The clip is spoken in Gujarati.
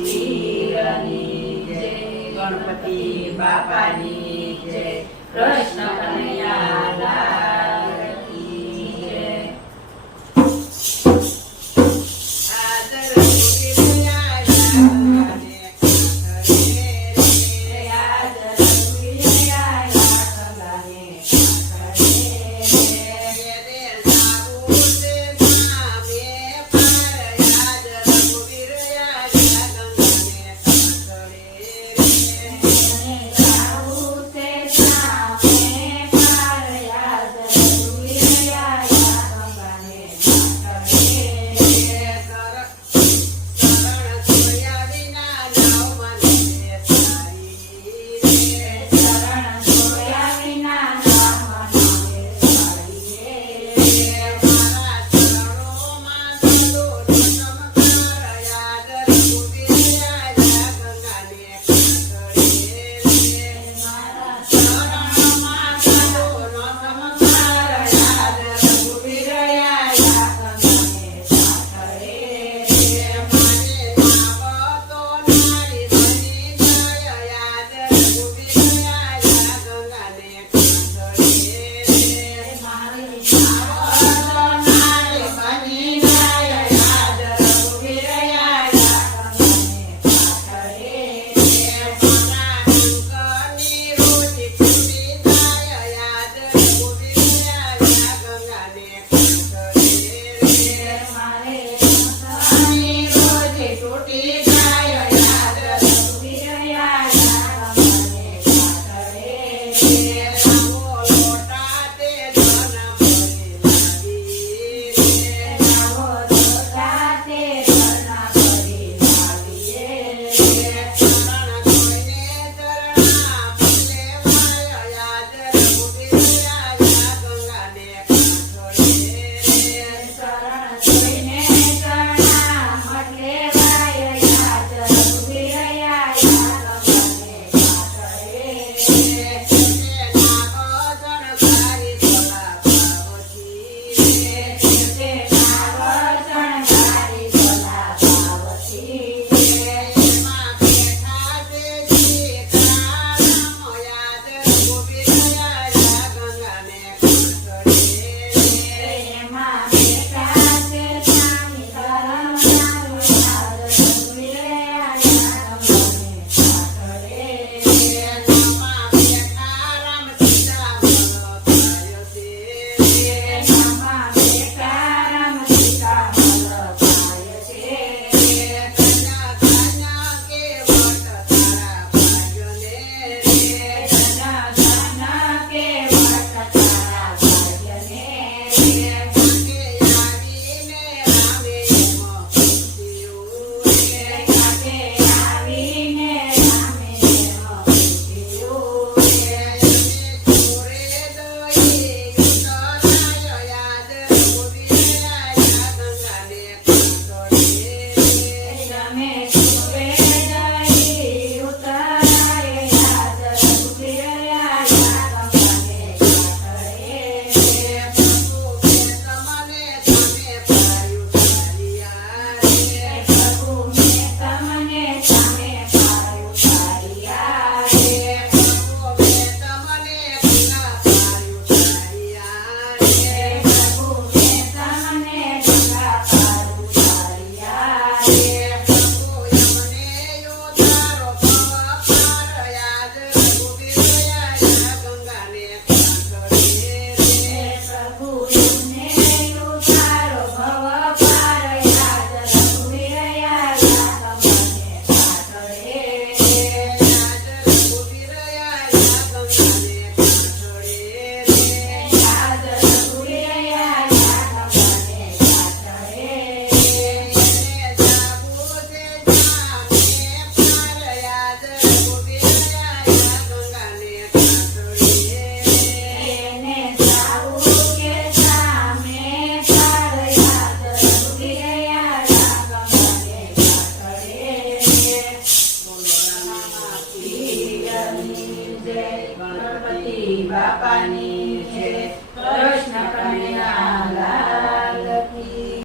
પીરની જય ગણપતિ બાપાની જય કૃષ્ણ કનૈયા Bapani.